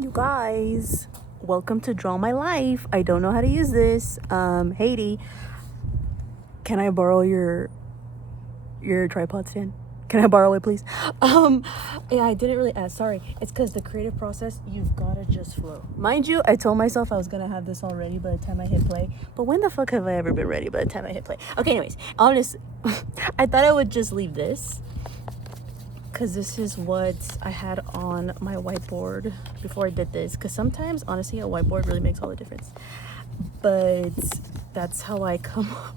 You guys, welcome to Draw My Life. I don't know how to use this. Haiti, can I borrow your tripod stand? Can I borrow it, please? Yeah, I didn't really ask. Sorry. It's because the creative process, you've gotta just flow. Mind you, I told myself I was gonna have this all ready by the time I hit play. But when the fuck have I ever been ready by the time I hit play? Okay, anyways, honest, I thought I would just leave this because this is what I had on my whiteboard before I did this. Because sometimes, honestly, a whiteboard really makes all the difference. But that's how I come up.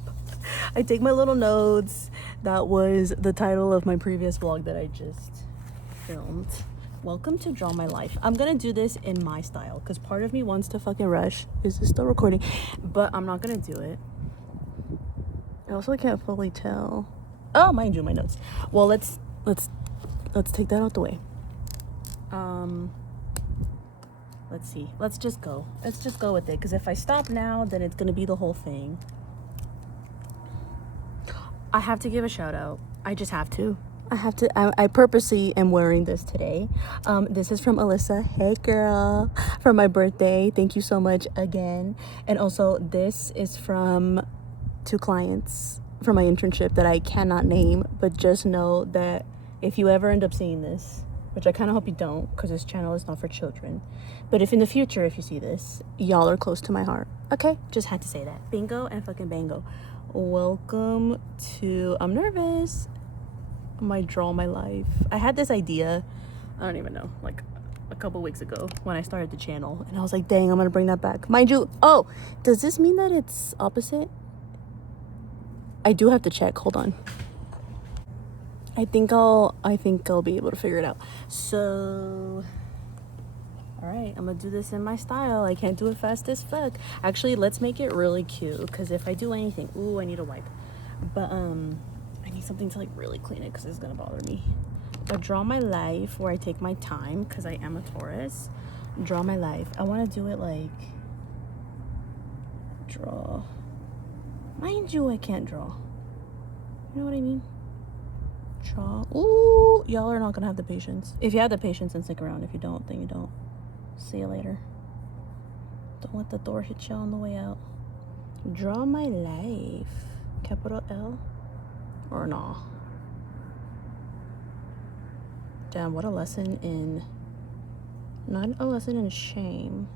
I take my little notes. That was the title of my previous vlog that I just filmed. Welcome to Draw My Life. I'm gonna do this in my style because part of me wants to fucking rush. Is this still recording? But I'm not gonna do it. I also can't fully tell. Oh, mind you, my notes. Well, let's take that out the way. Let's see. Let's just go with it, because if I stop now, then it's gonna be the whole thing. I have to give a shout out. I just have to. I purposely am wearing this today. This is from Alyssa. Hey girl, for my birthday. Thank you so much again. And also this is from two clients from my internship that I cannot name, but just know that if you ever end up seeing this, which I kind of hope you don't, because this channel is not for children, but if in the future, if you see this, y'all are close to my heart. Okay, just had to say that. Bingo and fucking bango. Welcome to, I'm nervous, my Draw My Life. I had this idea, I don't even know, like a couple weeks ago when I started the channel, and I was like, dang, I'm gonna bring that back. Mind you, oh, does this mean that it's opposite? I do have to check, hold on. I think I'll be able to figure it out. So, all right, I'm gonna do this in my style. I can't do it fast as fuck. Actually, let's make it really cute, because if I do anything, ooh, I need a wipe. But I need something to like really clean it, because it's gonna bother me. But Draw My Life, where I take my time, because I am a Taurus. Draw My Life. I want to do it like draw. Mind you, I can't draw. You know what I mean? Draw. Ooh, y'all are not gonna have the patience. If you have the patience, then stick around. If you don't, then you don't. See you later. Don't let the door hit you on the way out. Draw My Life. Capital L or nah? Damn, what a lesson in, not a lesson in shame,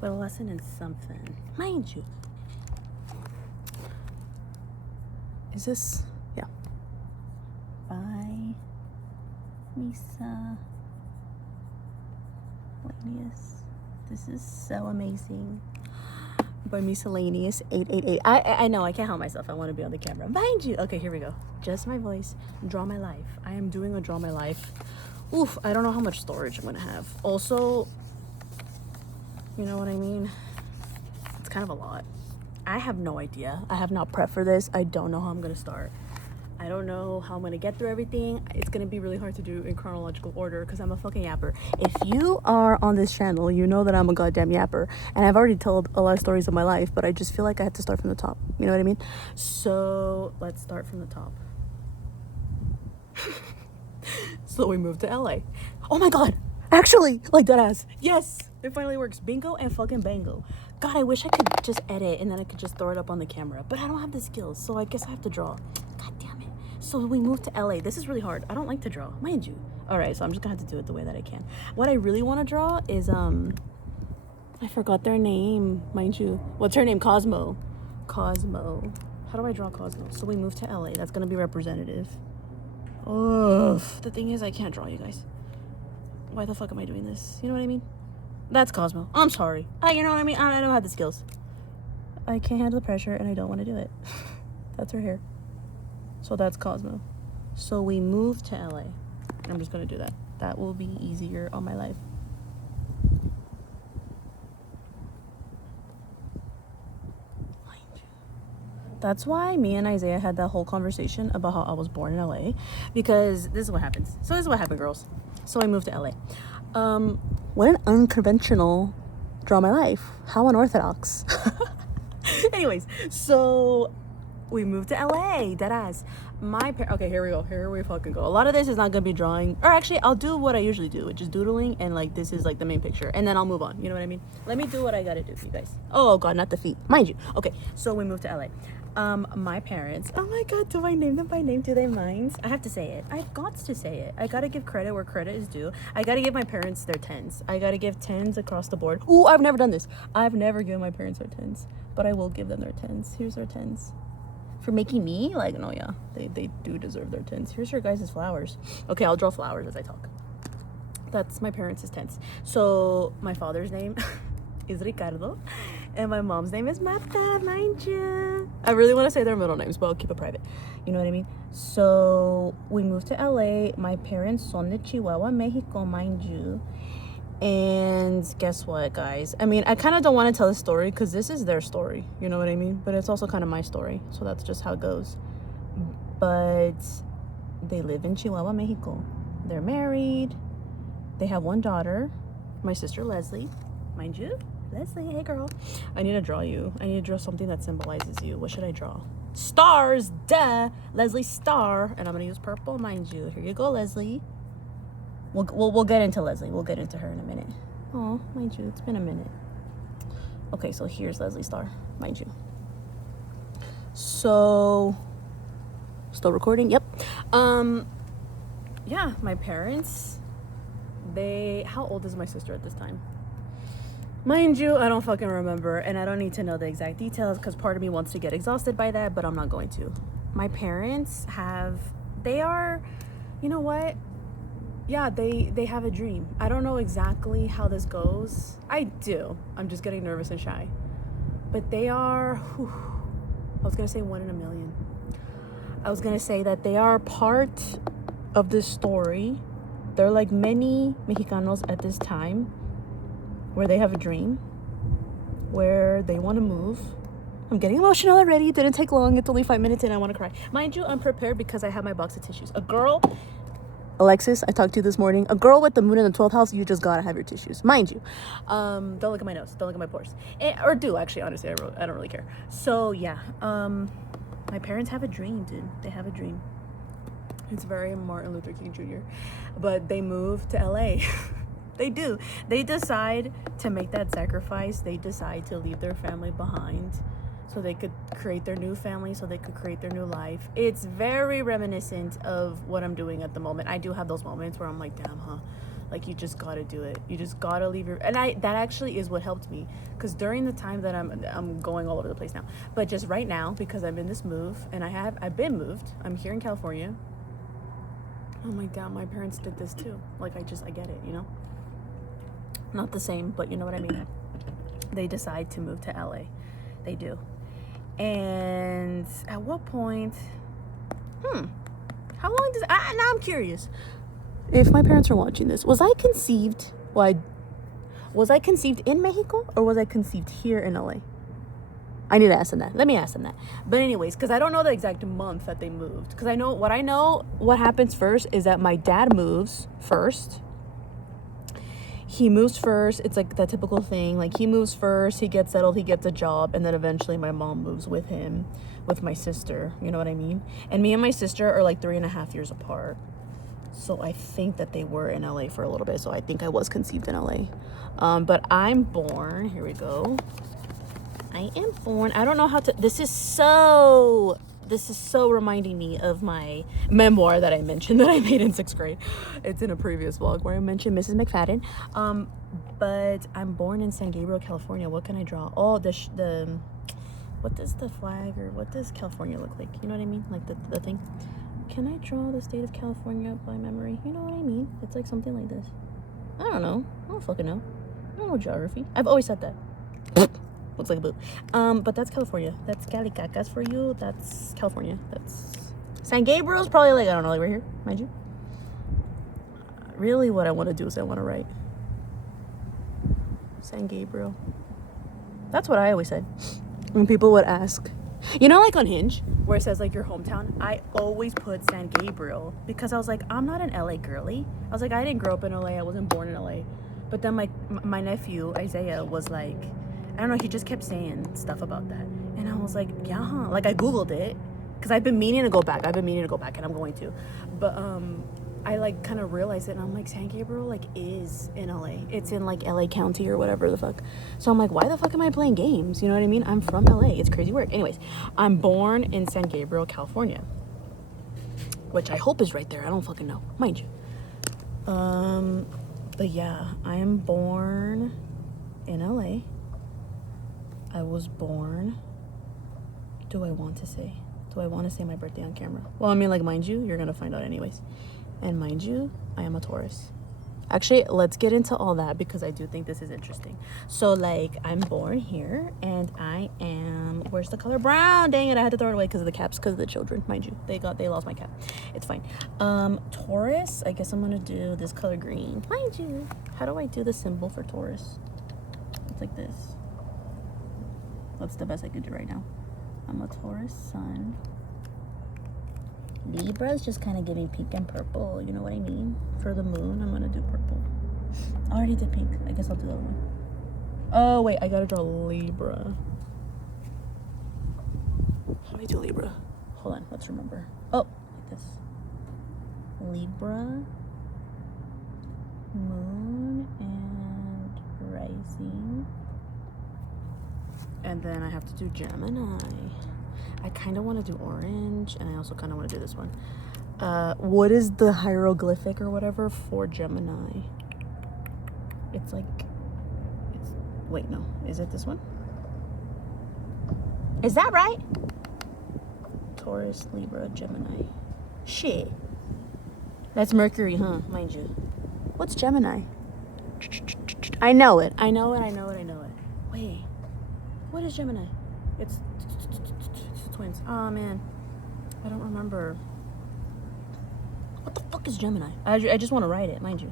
but a lesson in something. Mind you. Is this, yeah. By Miscellaneous. This is so amazing. By Miscellaneous 888. I know, I can't help myself. I want to be on the camera. Mind you. Okay, here we go. Just my voice. Draw My Life. I am doing a Draw My Life. Oof, I don't know how much storage I'm going to have. Also, you know what I mean? It's kind of a lot. I have no idea. I have not prepped for this. I don't know how I'm going to start. I don't know how I'm going to get through everything. It's going to be really hard to do in chronological order because I'm a fucking yapper. If you are on this channel, you know that I'm a goddamn yapper. And I've already told a lot of stories of my life, but I just feel like I have to start from the top. You know what I mean? So let's start from the top. So we moved to LA. Oh my God. Actually, like that ass. Yes, it finally works. Bingo and fucking bango. God, I wish I could just edit and then I could just throw it up on the camera. But I don't have the skills, so I guess I have to draw. God damn it. So we moved to LA. This is really hard. I don't like to draw, mind you. All right, so I'm just gonna have to do it the way that I can. What I really want to draw is, I forgot their name, mind you. What's her name? Cosmo. Cosmo. How do I draw Cosmo? So we moved to LA. That's gonna be representative. Ugh. The thing is, I can't draw, you guys. Why the fuck am I doing this? You know what I mean? That's Cosmo. I'm sorry. You know what I mean? I don't have the skills. I can't handle the pressure and I don't want to do it. That's her hair. So that's Cosmo. So we moved to LA. I'm just going to do that. That will be easier on my life. That's why me and Isaiah had that whole conversation about how I was born in LA. Because this is what happens. So this is what happened, girls. So I moved to LA. What an unconventional Draw My Life. How unorthodox. Anyways, so we moved to LA, deadass. Okay, here we go. Here we fucking go. A lot of this is not gonna be drawing, or actually, I'll do what I usually do, which is doodling, and like this is like the main picture, and then I'll move on. You know what I mean? Let me do what I gotta do, you guys. Oh god, not the feet, mind you. Okay, so we moved to LA. My parents. Oh my god, do I name them by name? Do they mind? I have to say it. I've got to say it. I gotta give credit where credit is due. I gotta give my parents their 10s. I gotta give 10s across the board. Ooh, I've never done this. I've never given my parents their 10s, but I will give them their 10s. Here's their 10s. For making me, like, no, yeah, they do deserve their 10s. Here's your guys' flowers. Okay, I'll draw flowers as I talk. That's my parents' 10s. So my father's name is Ricardo, and my mom's name is Marta, mind you. I really want to say their middle names, but I'll keep it private. You know what I mean? So we moved to LA. My parents son de Chihuahua, Mexico, mind you. And guess what, guys? I mean, I kind of don't want to tell the story because this is their story. You know what I mean? But it's also kind of my story. So that's just how it goes. But they live in Chihuahua, Mexico. They're married. They have one daughter, my sister Leslie. Mind you, Leslie, hey girl. I need to draw you. I need to draw something that symbolizes you. What should I draw? Stars, duh. Leslie star. And I'm going to use purple, mind you. Here you go, Leslie. We'll get into Leslie. We'll get into her in a minute. Oh, mind you, it's been a minute. Okay, so here's Leslie Star, mind you. So, still recording? Yep. Yeah, my parents, how old is my sister at this time? Mind you, I don't fucking remember, and I don't need to know the exact details because part of me wants to get exhausted by that, but I'm not going to. My parents you know what? Yeah, they have a dream. I don't know exactly how this goes. I do. I'm just getting nervous and shy. But they are, I was going to say 1 in a million. I was going to say that they are part of this story. They're like many Mexicanos at this time where they have a dream, where they want to move. I'm getting emotional already. It didn't take long. It's only 5 minutes and I want to cry. Mind you, I'm prepared because I have my box of tissues. Alexis, I talked to you this morning. A girl with the moon in the 12th house, you just gotta have your tissues. Mind you. Don't look at my nose. Don't look at my pores. Or do, actually, honestly. I don't really care. So, yeah. My parents have a dream, dude. They have a dream. It's very Martin Luther King Jr. But they moved to LA. They do. They decide to make that sacrifice. They decide to leave their family behind so they could create their new family, so they could create their new life. It's very reminiscent of what I'm doing at the moment. I do have those moments where I'm like, damn, huh? Like, you just gotta do it. You just gotta leave that actually is what helped me. Because during the time that I'm going all over the place now. But just right now, because I'm in this move, and I've been moved. I'm here in California. I'm like, damn, my parents did this too. Like, I get it, you know? Not the same, but you know what I mean? They decide to move to LA. They do. And at what point, how long now I'm curious. If my parents are watching this, was I conceived in Mexico or was I conceived here in LA? I need to ask them that. Let me ask them that. But anyways, because I don't know the exact month that they moved. Because I know what happens first is that my dad moves first. He moves first. It's like that typical thing. Like, he moves first, he gets settled, he gets a job, and then eventually my mom moves with him, with my sister. You know what I mean? And me and my sister are like 3.5 years apart. So I think that they were in LA for a little bit. So I think I was conceived in LA. But I'm born. Here we go. I am born. I don't know how to. This is so reminding me of my memoir that I mentioned that I made in 6th grade. It's in a previous vlog where I mentioned Mrs. McFadden. But I'm born in San Gabriel, California. What can I draw? Oh, what does the flag or what does California look like? You know what I mean? Like the thing. Can I draw the state of California by memory? You know what I mean? It's like something like this. I don't know. I don't fucking know. I don't know geography. I've always said that. Looks like a boob. But that's California. That's Calicacas for you. That's California. That's San Gabriel's probably like, I don't know, like right here, mind you. Really what I want to do is I want to write San Gabriel. That's what I always said when people would ask. You know, like on Hinge, where it says like your hometown, I always put San Gabriel because I was like, I'm not an LA girly. I was like, I didn't grow up in LA. I wasn't born in LA. But then my nephew, Isaiah, was like, I don't know, he just kept saying stuff about that. And I was like, yeah, like I Googled it because I've been meaning to go back. And I'm going to. But I like kind of realized it, and I'm like, San Gabriel like is in LA. It's in like LA County or whatever the fuck. So I'm like, why the fuck am I playing games? You know what I mean? I'm from LA. It's crazy work. Anyways, I'm born in San Gabriel, California, which I hope is right there. I don't fucking know, mind you. But yeah, I am born in LA. I was born. Do I want to say my birthday on camera? Well, I mean, like, mind you, you're gonna find out anyways. And mind you, I am a Taurus. Actually, let's get into all that because I do think this is interesting. So, like, I'm born here, and I am... Where's the color? Brown! Dang it, I had to throw it away because of the caps, because of the children. Mind you, they lost my cap. It's fine. Taurus, I guess I'm gonna do this color green. Mind you, how do I do the symbol for Taurus? It's like this. That's the best I could do right now. I'm a Taurus sun. Libra's just kind of giving pink and purple, you know what I mean? For the moon, I'm gonna do purple. I already did pink. I guess I'll do the other one. Oh, wait, I gotta draw Libra. How do I do Libra? Hold on, let's remember. Oh, like this. Libra, moon, and rising. And then I have to do Gemini. I kind of want to do orange, and I also kind of want to do this one. What is the hieroglyphic or whatever for Gemini? It's like, wait, no. Is it this one? Is that right? Taurus, Libra, Gemini. Shit. That's Mercury, huh? Mind you. What's Gemini? I know it. Wait. What is Gemini? It's twins. Oh, man. I don't remember. What the fuck is Gemini? I just want to write it, mind you.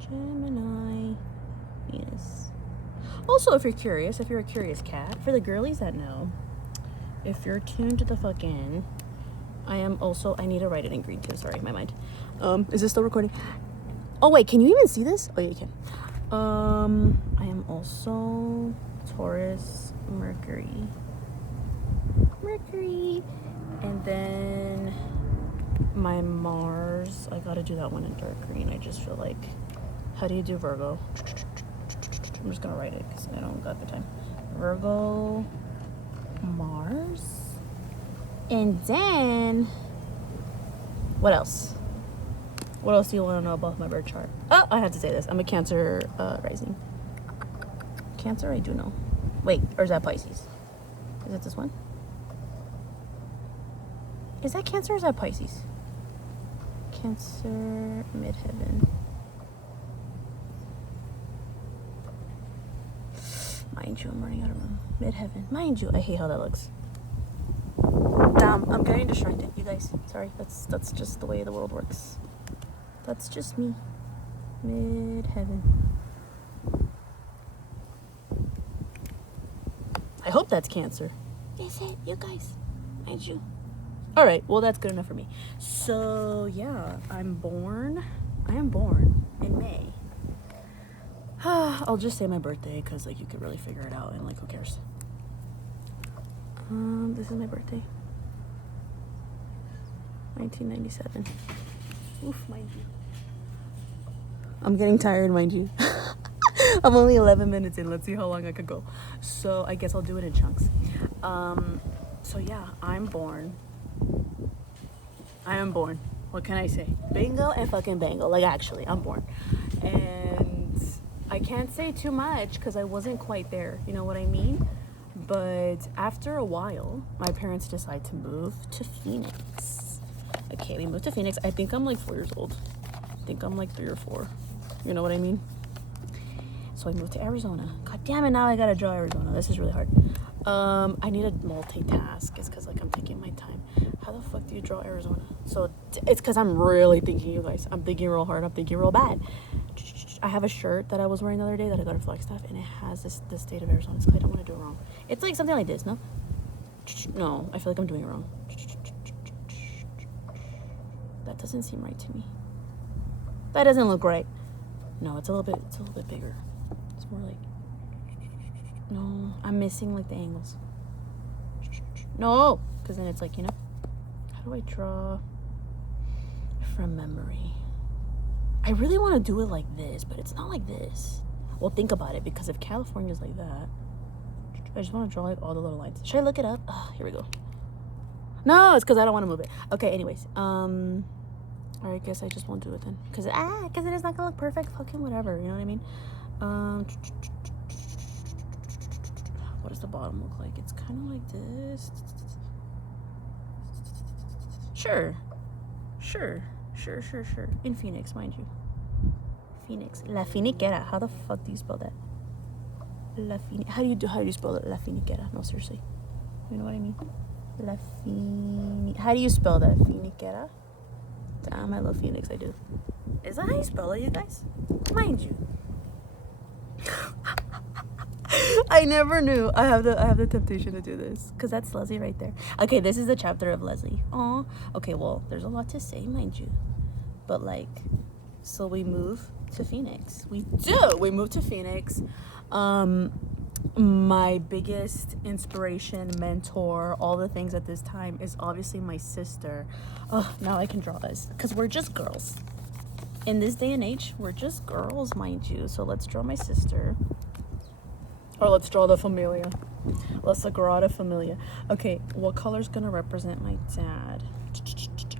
Gemini. Yes. Also, if you're curious, if you're a curious cat, for the girlies that know, if you're tuned to the fuck in, I need to write it in green too. Sorry, my mind. Is this still recording? Oh, wait, can you even see this? Oh, yeah, you can. I am also Taurus, Mercury, and then my Mars, I gotta do that one in dark green. I just feel like, how do you do Virgo? I'm just gonna write it because I don't got the time. Virgo, Mars, and then what else? What else do you want to know about my birth chart? Oh, I have to say this. I'm a Cancer rising. Cancer, I do know. Wait, or is that Pisces? Is it this one? Is that Cancer or is that Pisces? Cancer, midheaven. Mind you, I'm running out of room. Midheaven. Mind you, I hate how that looks. Damn, I'm getting distracted, you guys. Sorry, that's just the way the world works. That's just me. Midheaven. I hope that's Cancer. Is it, you guys? Mind you. All right, well, that's good enough for me. So, yeah, I am born in May. I'll just say my birthday because, like, you could really figure it out and, like, who cares? This is my birthday. 1997. Oof, mind you. I'm getting tired, mind you. I'm only 11 minutes in. Let's see how long I could go. So I guess I'll do it in chunks. So yeah, I am born. What can I say? Bingo and fucking bango. Like, actually, I'm born. And I can't say too much because I wasn't quite there. You know what I mean? But after a while, my parents decided to move to Phoenix. Okay, we moved to Phoenix. I think I'm like 4 years old. I think I'm like 3 or 4. You know what I mean? So I moved to Arizona. God damn it, now I gotta draw Arizona. This is really hard. I need to multitask. It's because, like, I'm taking my time. How the fuck do you draw Arizona? So it's because I'm really thinking, you guys. I'm thinking real hard. I'm thinking real bad. I have a shirt that I was wearing the other day that I got at Flagstaff, and it has the state of Arizona. It's because I don't want to do it wrong. It's like something like this, no? No, I feel like I'm doing it wrong. That doesn't seem right to me. That doesn't look right. No, it's a little bit bigger. It's more like, no, I'm missing like the angles. No, because then it's like, you know, how do I draw from memory? I really want to do it like this, but it's not like this. Well, think about it, because if California's like that, I just want to draw like all the little lines. Should I look it up? Oh, here we go. No, it's because I don't want to move it. Okay, anyways. Or I guess I just won't do it then. Because it is not going to look perfect. Fucking whatever, you know what I mean? What does the bottom look like? It's kind of like this. Sure. In Phoenix, mind you. Phoenix. La Finiquera. How the fuck do you spell that? How do you spell it? La Finiquera. No, seriously. You know what I mean? How do you spell that? Finiquera? Damn, I love Phoenix. I do. Is that how you spell it, you guys? Mind you. I never knew. I have the temptation to do this because that's Leslie right there. Okay, this is the chapter of Leslie. Aw. Okay, well, there's a lot to say, mind you. But like, so we move to Phoenix. We move to Phoenix. My biggest inspiration, mentor, all the things at this time is obviously my sister. Oh, now I can draw us because we're just girls. In this day and age, we're just girls, mind you. So let's draw my sister. Or let's draw the familia. La Sagrada Familia. Okay, what color's gonna represent my dad?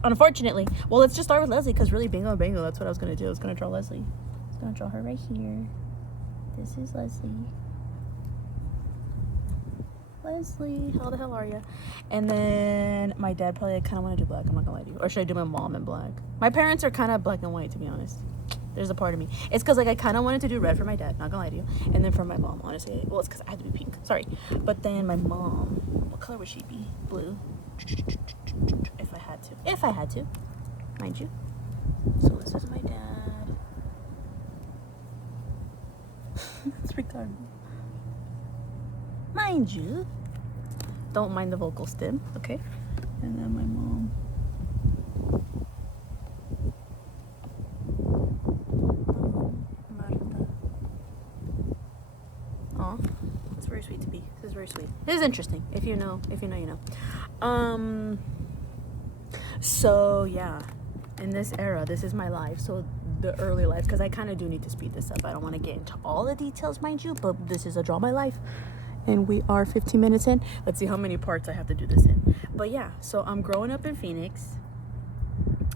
Unfortunately, well, let's just start with Leslie, because really, bingo, that's what I was gonna do. I was gonna draw Leslie. I was gonna draw her right here. This is Leslie. Leslie, how the hell are you? And then my dad probably kind of want to do black. I'm not gonna lie to you. Or should I do my mom in black? My parents are kind of black and white, to be honest. There's a part of me. It's because like I kind of wanted to do red for my dad. Not gonna lie to you. And then for my mom, honestly, well, it's because I had to be pink. Sorry, but then my mom, what color would she be? Blue. If I had to, mind you. So this is my dad. It's retarded. Mind you, don't mind the vocal stim, okay? And then my mom. Marta. Aw, it's very sweet to be. This is very sweet. This is interesting. If you know, you know. So yeah, in this era, this is my life. So the early life, because I kind of do need to speed this up. I don't want to get into all the details, mind you, but this is a draw my life. And we are 15 minutes in. Let's see how many parts I have to do this in. But yeah, so I'm growing up in Phoenix.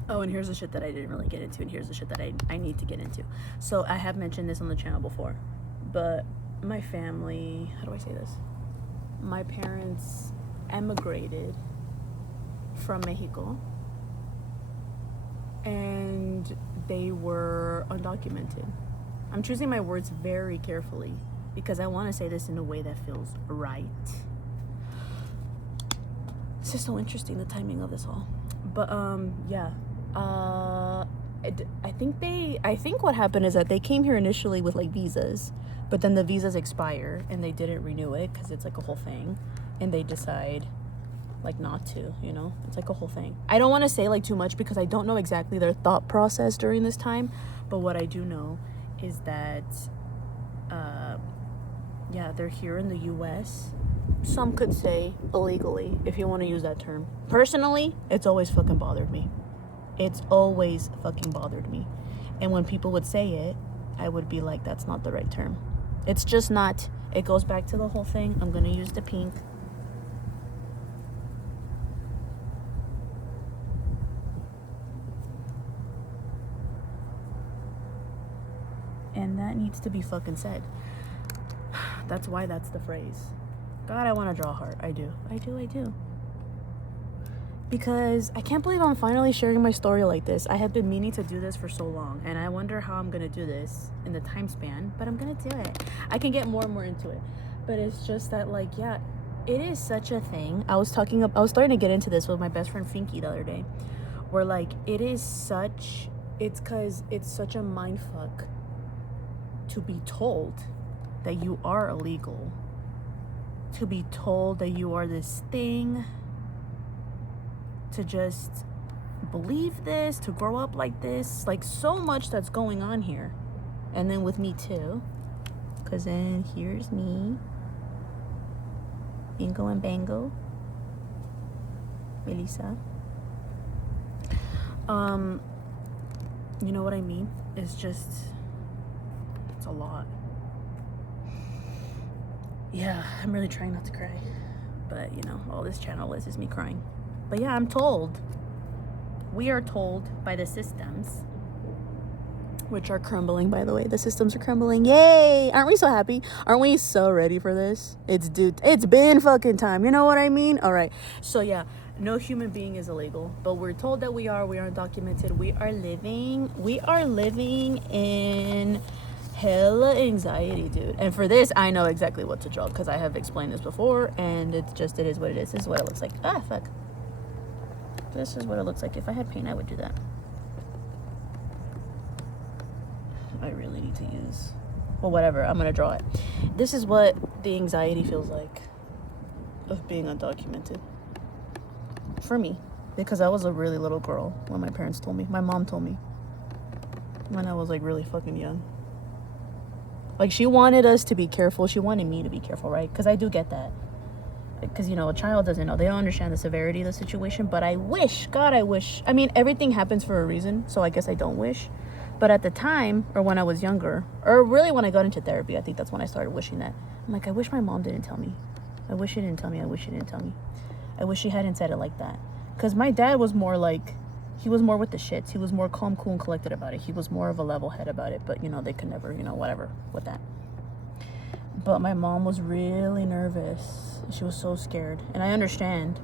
Oh, and here's the shit that I didn't really get into, and here's the shit that I need to get into. So I have mentioned this on the channel before, but my family, how do I say this? My parents emigrated from Mexico, and they were undocumented. I'm choosing my words very carefully because I want to say this in a way that feels right. It's just so interesting, the timing of this all. But yeah, I think what happened is that they came here initially with like visas, but then the visas expire and they didn't renew it because it's like a whole thing, and they decide like not to, you know. It's like a whole thing. I don't want to say like too much because I don't know exactly their thought process during this time, but what I do know is that yeah, they're here in the US. Some could say illegally, if you want to use that term. Personally, it's always fucking bothered me. It's always fucking bothered me. And when people would say it, I would be like, that's not the right term. It's just not. It goes back to the whole thing. I'm gonna use the pink. And that needs to be fucking said. That's why that's the phrase. God, I want to draw a heart. I do. Because I can't believe I'm finally sharing my story like this. I have been meaning to do this for so long, and I wonder how I'm gonna do this in the time span, but I'm gonna do it. I can get more and more into it, but it's just that, like, yeah, it is such a thing. I was starting to get into this with my best friend Finky the other day, where like it's because it's such a mind fuck to be told that you are illegal, to be told that you are this thing, to just believe this, to grow up like this, like so much that's going on here. And then with me too, because then here's me, bingo and bango, Melissa. You know what I mean? It's a lot. Yeah, I'm really trying not to cry. But, you know, all this channel is me crying. But yeah, we are told by the systems, which are crumbling, by the way. The systems are crumbling. Yay! Aren't we so happy? Aren't we so ready for this? It's been fucking time. You know what I mean? All right. So yeah, no human being is illegal, but we're told that we are undocumented. We are living in hella anxiety, dude. And for this, I know exactly what to draw because I have explained this before, and it is what it is. This is what it looks like. Ah, fuck. This is what it looks like. If I had paint, I would do that. I really need to use... Well, whatever. I'm going to draw it. This is what the anxiety feels like of being undocumented. For me. Because I was a really little girl when my parents told me. My mom told me. When I was, like, really fucking young. Like, she wanted us to be careful. She wanted me to be careful, right? Because I do get that. Because, you know, a child doesn't know. They don't understand the severity of the situation. But I wish. God, I wish. I mean, everything happens for a reason. So I guess I don't wish. But at the time, or when I was younger, or really when I got into therapy, I think that's when I started wishing that. I'm like, I wish my mom didn't tell me. I wish she didn't tell me. I wish she didn't tell me. I wish she hadn't said it like that. Because my dad was more like, he was more with the shits. He was more calm, cool, and collected about it. He was more of a level head about it. But, you know, they could never, you know, whatever with that. But my mom was really nervous. She was so scared. And I understand.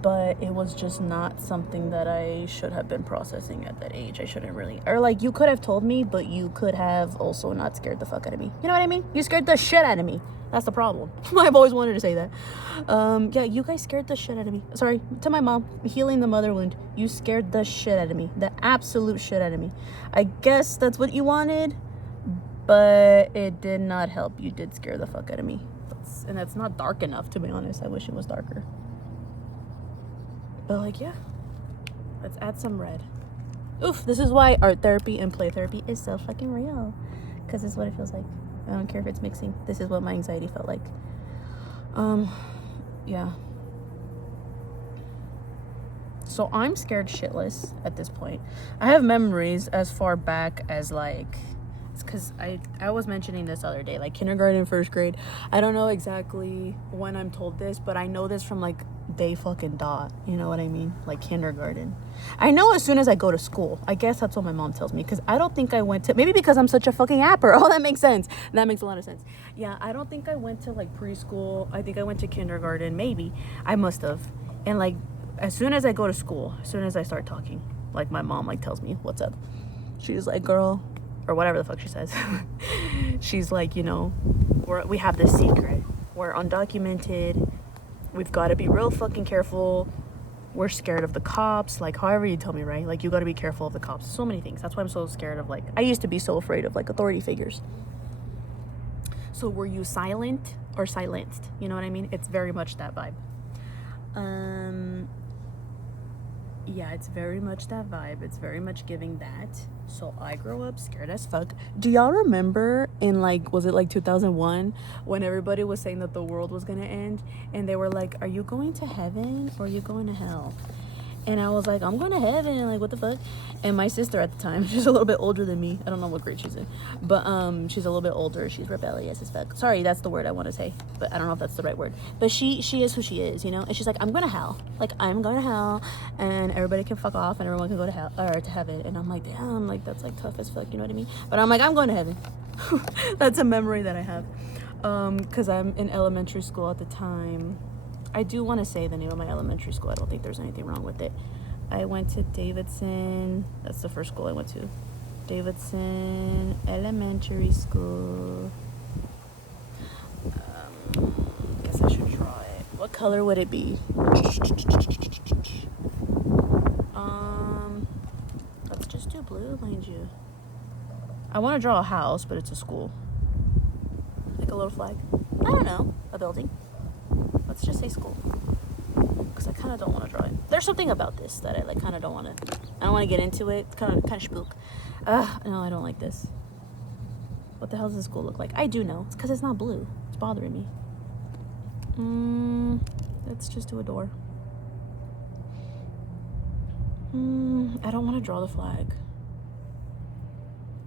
But it was just not something that I should have been processing at that age. I shouldn't really. Or, like, you could have told me, but you could have also not scared the fuck out of me. You know what I mean? You scared the shit out of me. That's the problem. I've always wanted to say that. Yeah, you guys scared the shit out of me. Sorry, to my mom, healing the mother wound. You scared the shit out of me. The absolute shit out of me. I guess that's what you wanted, but it did not help. You did scare the fuck out of me. And that's not dark enough, to be honest. I wish it was darker. But, like, yeah, let's add some red. Oof, this is why art therapy and play therapy is so fucking real. Because it's what it feels like. I don't care if it's mixing. This is what my anxiety felt like. Yeah. So I'm scared shitless at this point. I have memories as far back as, like... It's because I was mentioning this other day, like kindergarten, first grade. I don't know exactly when I'm told this, but I know this from, like, day fucking dot. You know what I mean? Like, kindergarten. I know as soon as I go to school. I guess that's what my mom tells me. Because I don't think I went to... Maybe because I'm such a fucking apper. Oh, that makes sense. That makes a lot of sense. Yeah, I don't think I went to, like, preschool. I think I went to kindergarten. Maybe. I must have. And, like, as soon as I go to school, as soon as I start talking, like, my mom, like, tells me, what's up? She's like, girl... Or whatever the fuck she says. She's like, you know, we have this secret. We're undocumented. We've got to be real fucking careful. We're scared of the cops. Like, however you tell me, right? Like, you got to be careful of the cops. So many things. That's why I'm so scared of, like... I used to be so afraid of, like, authority figures. So were you silent or silenced? You know what I mean? It's very much that vibe. Yeah, it's very much that vibe. It's very much giving that. So I grew up scared as fuck. Do y'all remember in, like, was it like 2001 when everybody was saying that the world was gonna end, and they were like, are you going to heaven or are you going to hell? And I was like, I'm going to heaven. Like, what the fuck? And my sister at the time, she's a little bit older than me. I don't know what grade she's in. But she's a little bit older. She's rebellious as fuck. Sorry, that's the word I want to say. But I don't know if that's the right word. But she is who she is, you know? And she's like, I'm going to hell. Like, I'm going to hell. And everybody can fuck off. And everyone can go to hell, or to heaven. And I'm like, damn, like, that's, like, tough as fuck. You know what I mean? But I'm like, I'm going to heaven. That's a memory that I have. Because I'm in elementary school at the time. I do want to say the name of my elementary school. I don't think there's anything wrong with it. I went to Davidson. That's the first school I went to. Davidson Elementary School. Guess I should draw it. What color would it be? Let's just do blue, mind you. I want to draw a house, but it's a school. Like a little flag. I don't know. A building. Let's just say school, because I kind of don't want to draw it. There's something about this that I, like, kind of don't want to. I don't want to get into it. It's kind of spook. No, I don't like this. What the hell does this school look like? I do know. It's because it's not blue. It's bothering me. Let's just do a door. I don't want to draw the flag.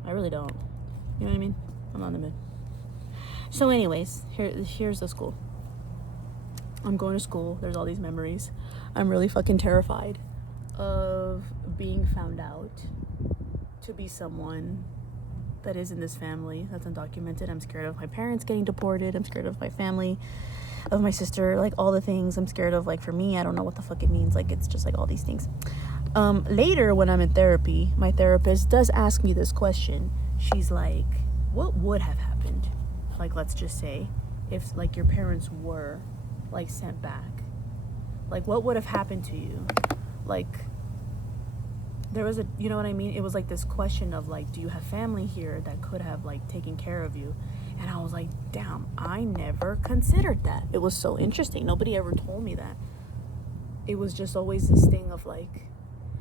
I really don't. You know what I mean? I'm not in the mood. So anyways, here's the school. I'm going to school. There's all these memories. I'm really fucking terrified of being found out to be someone that is in this family that's undocumented. I'm scared of my parents getting deported. I'm scared of my family, of my sister, like all the things. I'm scared of, like, for me, I don't know what the fuck it means. Like, it's just like all these things. Later when I'm in therapy, my therapist does ask me this question. She's like, what would have happened? Like, let's just say if, like, your parents were, like, sent back. Like, what would have happened to you? Like, there was a, you know what I mean? It was like this question of, like, do you have family here that could have, like, taken care of you? And I was like, damn, I never considered that. It was so interesting. Nobody ever told me that. It was just always this thing of, like,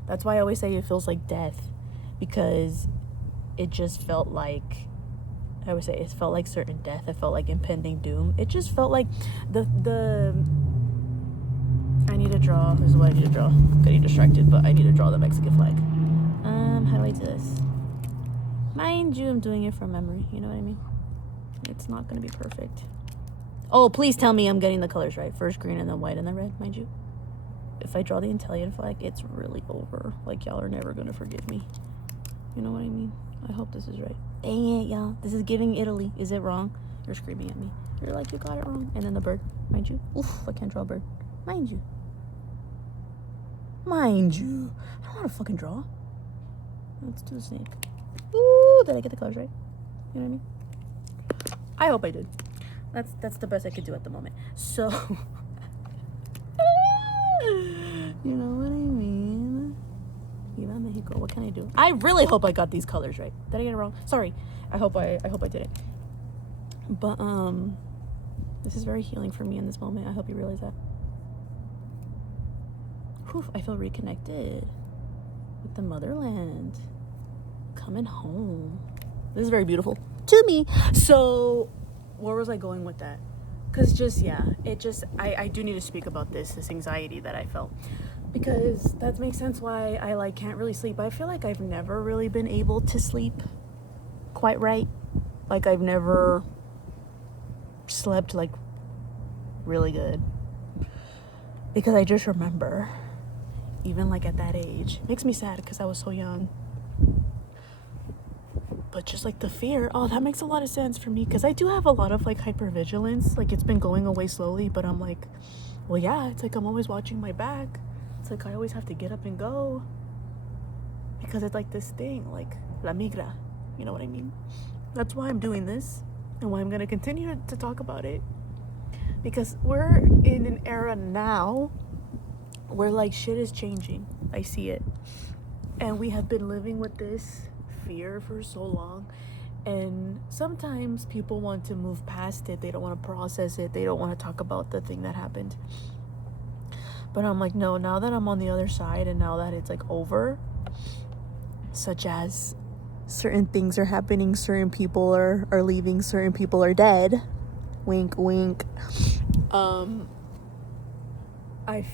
that's why I always say it feels like death, because it just felt like, I would say it felt like certain death. It felt like impending doom. It just felt like I need to draw. This is what I need to draw. I'm getting distracted, but I need to draw the Mexican flag. How do I do this? Mind you, I'm doing it from memory. You know what I mean? It's not going to be perfect. Oh, please tell me I'm getting the colors right. First green and then white and then red, mind you. If I draw the Italian flag, it's really over. Like, y'all are never going to forgive me. You know what I mean? I hope this is right. Dang it, y'all. This is giving Italy. Is it wrong? You're screaming at me. You're like, you got it wrong. And then the bird, mind you. Oof, I can't draw a bird. Mind you. Mind you. I don't know how to fucking draw. Let's do the snake. Ooh, did I get the colors right? You know what I mean? I hope I did. That's the best I could do at the moment. So, you know what I mean? Viva Mexico. What can I do? I really hope I got these colors right. Did I get it wrong? Sorry. I hope I did it. But this is very healing for me in this moment. I hope you realize that. Whew, I feel reconnected with the motherland. Coming home. This is very beautiful to me. So, where was I going with that? Because just, yeah, it just, I do need to speak about this anxiety that I felt. Because that makes sense why I, like, can't really sleep. I feel like I've never really been able to sleep quite right. Like, I've never slept, like, really good. Because I just remember, even, like, at that age, it makes me sad because I was so young. But just, like, the fear, oh, that makes a lot of sense for me. Because I do have a lot of, like, hypervigilance. Like, it's been going away slowly, but I'm like, well, yeah, it's like I'm always watching my back. It's like I always have to get up and go. Because it's like this thing, like, la migra. You know what I mean? That's why I'm doing this. And why I'm going to continue to talk about it. Because we're in an era now where, like, shit is changing. I see it. And we have been living with this fear for so long, and sometimes people want to move past it. They don't want to process it. They don't want to talk about the thing that happened. But I'm like, no, now that I'm on the other side and now that it's, like, over, such as certain things are happening, certain people are leaving, certain people are dead, wink wink, I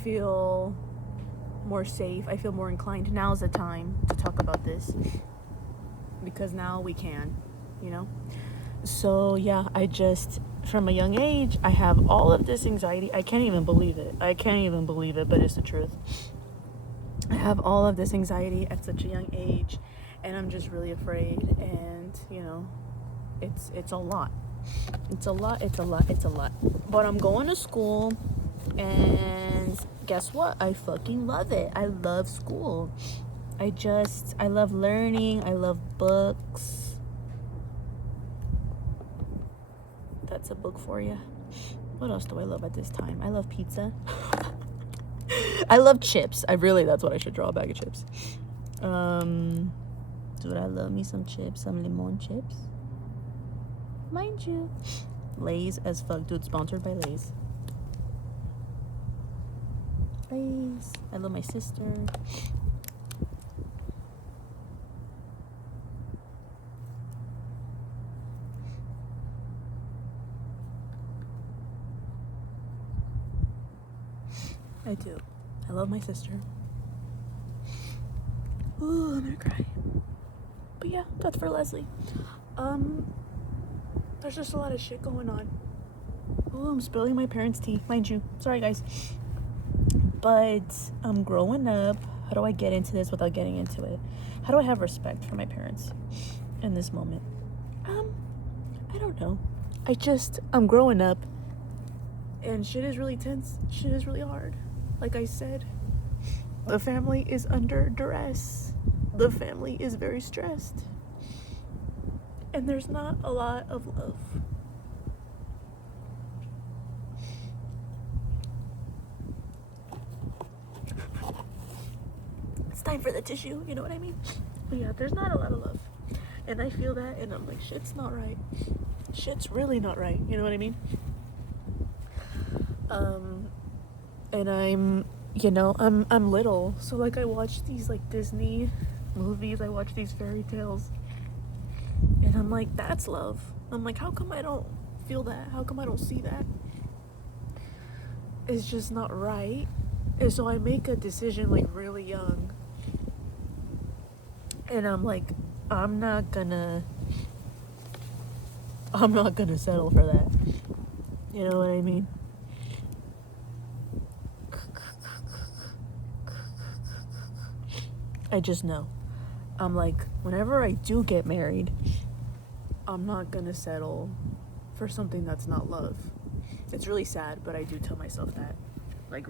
feel more safe. I feel more inclined. Now's the time to talk about this. Because now we can, you know? So, yeah, I just, from a young age, I have all of this anxiety. I can't even believe it. But it's the truth. I have all of this anxiety at such a young age, and I'm just really afraid. And, you know, it's a lot. It's a lot. But I'm going to school, and guess what? I fucking love it. I love school. I love learning. I love books. That's a book for you. What else do I love at this time? I love pizza. I love chips. That's what I should draw, a bag of chips. Dude, I love me some chips, some limon chips. Mind you. Lay's as fuck. Dude, sponsored by Lay's. Lay's. I love my sister. I do. I love my sister. Ooh, I'm gonna cry. But yeah, that's for Leslie. There's just a lot of shit going on. Ooh, I'm spilling my parents' tea, mind you. Sorry, guys. But I'm growing up. How do I get into this without getting into it? How do I have respect for my parents in this moment? I don't know. I'm growing up, and shit is really tense. Shit is really hard. Like I said, the family is under duress. The family is very stressed. And there's not a lot of love. It's time for the tissue, you know what I mean? But yeah, there's not a lot of love. And I feel that, and I'm like, shit's not right. Shit's really not right, you know what I mean? And I'm little, so like I watch these like Disney movies, I watch these fairy tales, and I'm like, that's love. I'm like, how come I don't feel that? How come I don't see that? It's just not right. And so I make a decision like really young, and I'm like, I'm not gonna settle for that. You know what I mean? I just know. I'm like, whenever I do get married, I'm not gonna settle for something that's not love. It's really sad, but I do tell myself that, like,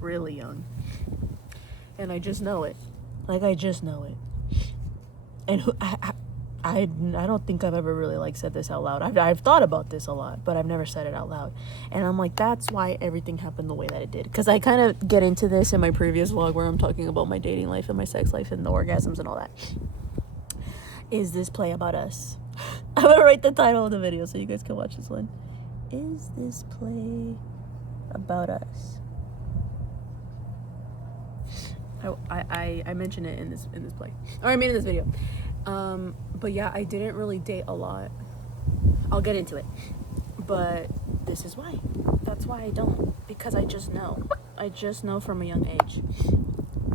really young. And I just know it. Like, I just know it. And I don't think I've ever really like said this out loud. I've thought about this a lot, but I've never said it out loud. And I'm like, that's why everything happened the way that it did. Because I kind of get into this in my previous vlog where I'm talking about my dating life and my sex life and the orgasms and all that. Is this play about us? I'm gonna write the title of the video so you guys can watch this one. Is this play about us? I mention it in this play, or I mean in this video. But yeah, I didn't really date a lot. I'll get into it, but this is why. That's why I don't, because I just know from a young age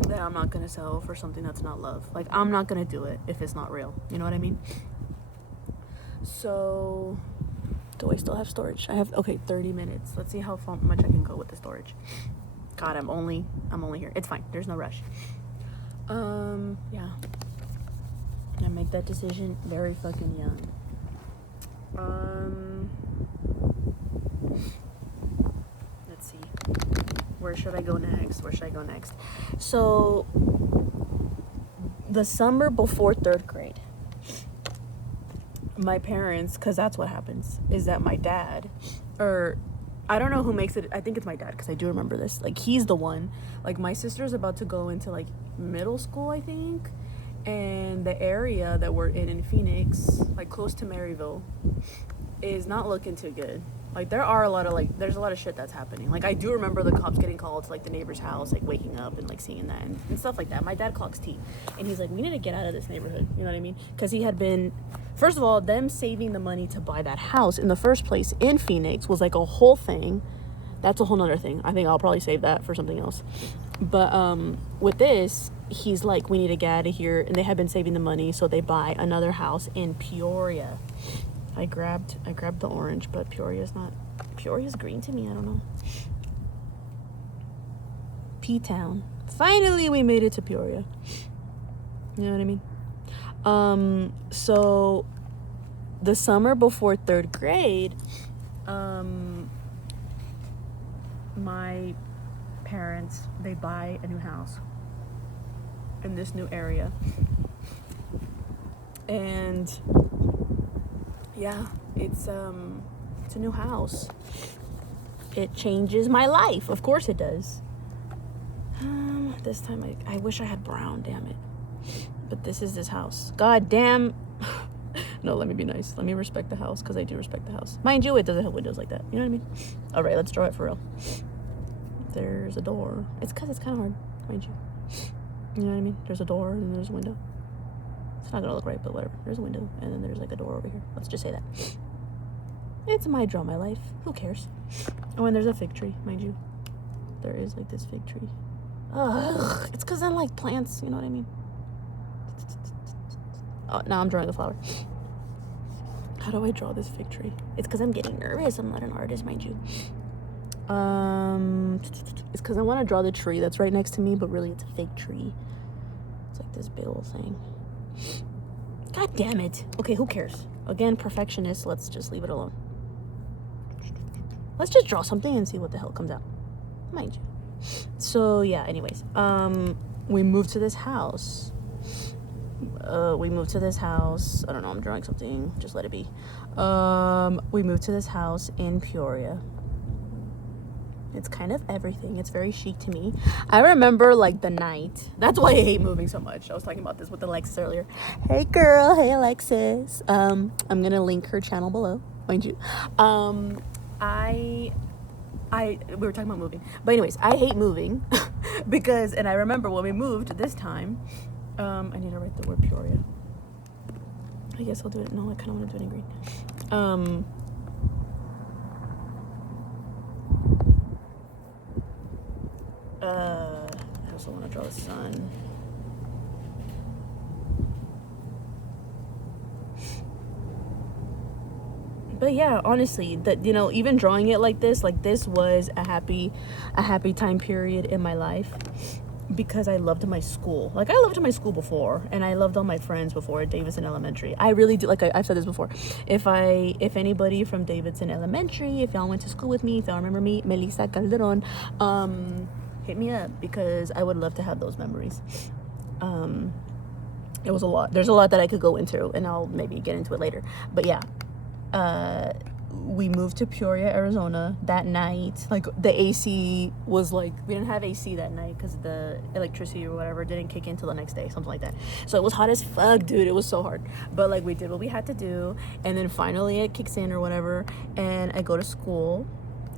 that I'm not gonna settle for something that's not love. Like, I'm not gonna do it if it's not real, you know what I mean? So do I still have storage? I have, okay, 30 minutes. Let's see how much I can go with the storage. God, I'm only here. It's fine. There's no rush. Yeah. I make that decision very fucking young. Let's see. Where should I go next? So, the summer before 3rd grade, my parents, because that's what happens, is that my dad, or I don't know who makes it. I think it's my dad, because I do remember this. Like, he's the one. Like, my sister's about to go into, like, middle school, I think. And the area that we're in Phoenix, like, close to Maryville, is not looking too good. Like, there's a lot of shit that's happening. Like, I do remember the cops getting called to, like, the neighbor's house, like, waking up and, like, seeing that and stuff like that. My dad clocks tea. And he's like, we need to get out of this neighborhood. You know what I mean? Because he had been... First of all, them saving the money to buy that house in the first place in Phoenix was, like, a whole thing. That's a whole nother thing. I think I'll probably save that for something else. But with this, he's like, we need to get out of here. And they had been saving the money, so they buy another house in Peoria. I grabbed the orange, but Peoria's green to me. I don't know. P-Town. Finally, we made it to Peoria. You know what I mean? So the summer before 3rd grade, my parents, they buy a new house in this new area. And yeah, it's a new house. It changes my life. Of course it does. This time I wish I had brown, damn it. But this is this house. God damn. No, let me be nice. Let me respect the house, because I do respect the house. Mind you, it doesn't have windows like that. You know what I mean? All right, let's draw it for real. There's a door. It's because it's kind of hard, mind you. You know what I mean? There's a door and there's a window. It's not going to look right, but whatever. There's a window and then there's like a door over here. Let's just say that. It's my draw my life. Who cares? Oh, and there's a fig tree, mind you. there is like this fig tree. Ugh, it's because I like plants, you know what I mean? Oh, now I'm drawing a flower. How do I draw this fig tree? It's because I'm getting nervous. I'm not an artist, mind you. It's because I want to draw the tree that's right next to me, but really it's a fig tree. It's like this big old thing. God damn it. Okay, who cares? Again, perfectionist. Let's just leave it alone. Let's just draw something and see what the hell comes out. Mind you. So yeah, anyways, we moved to this house. I don't know, I'm drawing something, just let it be. We moved to this house in Peoria. It's kind of everything. It's very chic to me. I remember like the night. That's why I hate moving so much. I was talking about this with Alexis earlier. Hey girl, hey Alexis. I'm gonna link her channel below, mind you. We were talking about moving, but anyways, I hate moving because, and I remember when we moved this time, I need to write the word Peoria. I guess I'll do it. No, I kind of want to do it in green. I also want to draw the sun. But yeah, honestly, that, you know, even drawing it like this was a happy time period in my life, because I loved my school. Like, I loved my school before, and I loved all my friends before at Davidson Elementary. I really do. Like, I've said this before. If anybody from Davidson Elementary, if y'all went to school with me, if y'all remember me, Melissa Calderon, hit me up, because I would love to have those memories. It was a lot. There's a lot that I could go into, and I'll maybe get into it later. But yeah. We moved to Peoria, Arizona that night. Like, the AC was like, we didn't have AC that night because the electricity or whatever didn't kick in till the next day, something like that. So it was hot as fuck, dude. It was so hard, but like, we did what we had to do, and then finally it kicks in or whatever, and I go to school.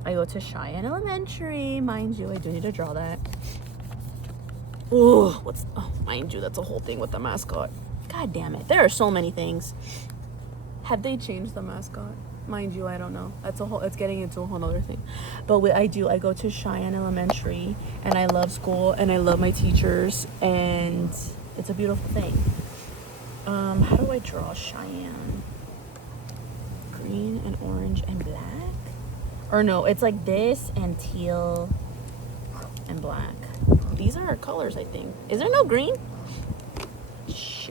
I go to Cheyenne Elementary, mind you. I do need to draw that. Oh, mind you, that's a whole thing with the mascot. God damn it, there are so many things. Have they changed the mascot? Mind you, I don't know. It's getting into a whole other thing. But I go to Cheyenne Elementary, and I love school, and I love my teachers, and it's a beautiful thing. How do I draw Cheyenne? Green and orange and black? Or no, it's like this and teal and black. These are our colors, I think. Is there no green? Shh.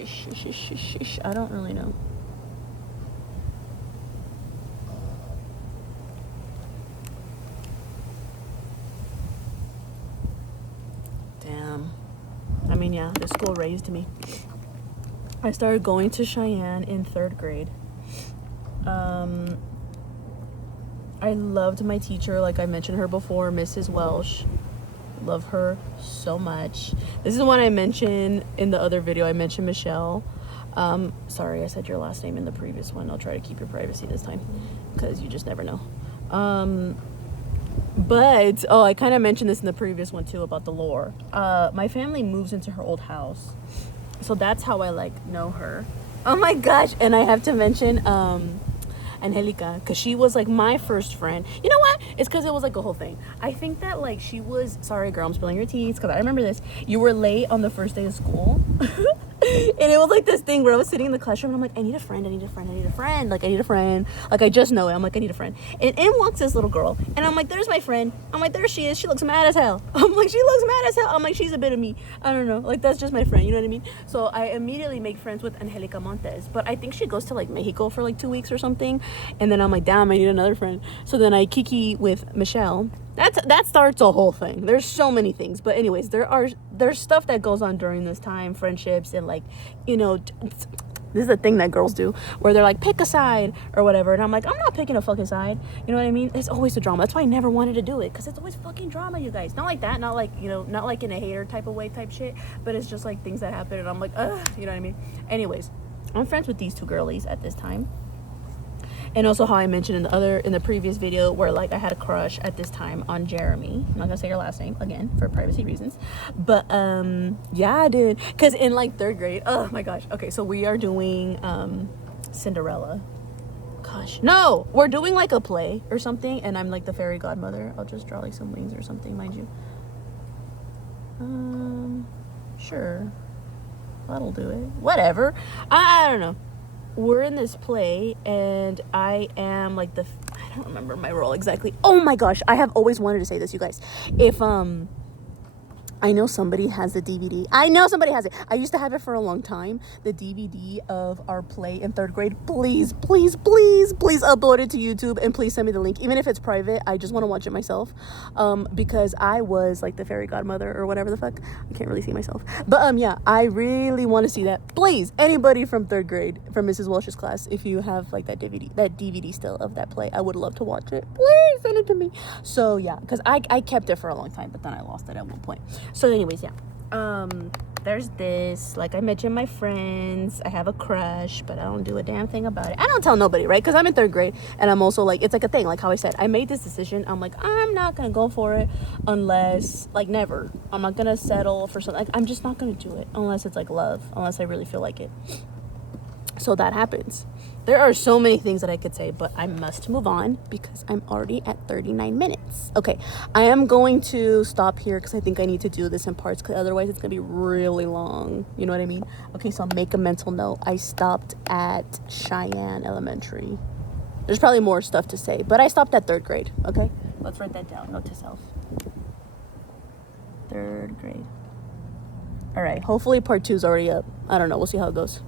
I don't really know. I mean, yeah, this school raised me. I started going to Cheyenne in 3rd grade. I loved my teacher, like I mentioned her before, Mrs. Welsh. Love her so much. This is one I mentioned in the other video. I mentioned Michelle. Sorry, I said your last name in the previous one. I'll try to keep your privacy this time, because you just never know. But I kind of mentioned this in the previous one too, about the lore. My family moves into her old house, so that's how I like know her. Oh my gosh. And I have to mention Angelica, because she was like my first friend. You know what? It's because it was like a whole thing. I think that like she was, sorry girl, I'm spilling your tea, because I remember this. You were late on the first day of school. And it was like this thing where I was sitting in the classroom, and I'm like, I need a friend. Like, I need a friend. Like, I just know it. I'm like, I need a friend. And in walks this little girl, and I'm like, there's my friend. I'm like, there she is. She looks mad as hell. I'm like, she looks mad as hell. I'm like, she's a bit of me. I don't know. Like, that's just my friend. You know what I mean? So I immediately make friends with Angelica Montes. But I think she goes to like Mexico for like 2 weeks or something. And then I'm like, damn, I need another friend. So then I kiki with Michelle. That starts a whole thing. There's so many things, but anyways, there's stuff that goes on during this time, friendships, and like, you know, this is the thing that girls do, where they're like, pick a side or whatever, and I'm like, I'm not picking a fucking side. You know what I mean? It's always a drama. That's why I never wanted to do it, because it's always fucking drama, you guys. Not like that, not like, you know, not like in a hater type of way type shit, but it's just like things that happen, and I'm like, ugh, you know what I mean? Anyways, I'm friends with these two girlies at this time. And also how I mentioned in the previous video, where like I had a crush at this time on Jeremy. I'm not gonna say her last name again for privacy reasons, but yeah, dude, because in like 3rd grade, oh my gosh. Okay, so we are doing Cinderella. Gosh, no, we're doing like a play or something, and I'm like the fairy godmother. I'll just draw like some wings or something, mind you. Sure, that'll do it. Whatever. I don't know. We're in this play, and I am like I don't remember my role exactly. Oh my gosh, I have always wanted to say this, you guys. If I know somebody has the DVD. I know somebody has it. I used to have it for a long time. The DVD of our play in 3rd grade. Please, please, please, please upload it to YouTube and please send me the link. Even if it's private, I just want to watch it myself. Because I was like the fairy godmother or whatever the fuck. I can't really see myself. But yeah, I really want to see that. Please, anybody from 3rd grade, from Mrs. Walsh's class, if you have like that DVD still of that play, I would love to watch it. Please send it to me. So yeah, because I kept it for a long time, but then I lost it at one point. So anyways, yeah, there's this, like I mentioned, my friends, I have a crush, but I don't do a damn thing about it. I don't tell nobody, right? Because I'm in 3rd grade, and I'm also like, it's like a thing, like how I said, I made this decision. I'm like, I'm not gonna go for it unless, like, never. I'm not gonna settle for something. Like, I'm just not gonna do it unless it's like love, unless I really feel like it. So that happens. There are so many things that I could say, but I must move on because I'm already at 39 minutes. Okay, I am going to stop here because I think I need to do this in parts, because otherwise it's going to be really long. You know what I mean? Okay, so make a mental note. I stopped at Cheyenne Elementary. There's probably more stuff to say, but I stopped at 3rd grade, okay? Let's write that down. Note to self. 3rd grade. All right, hopefully part 2 is already up. I don't know. We'll see how it goes.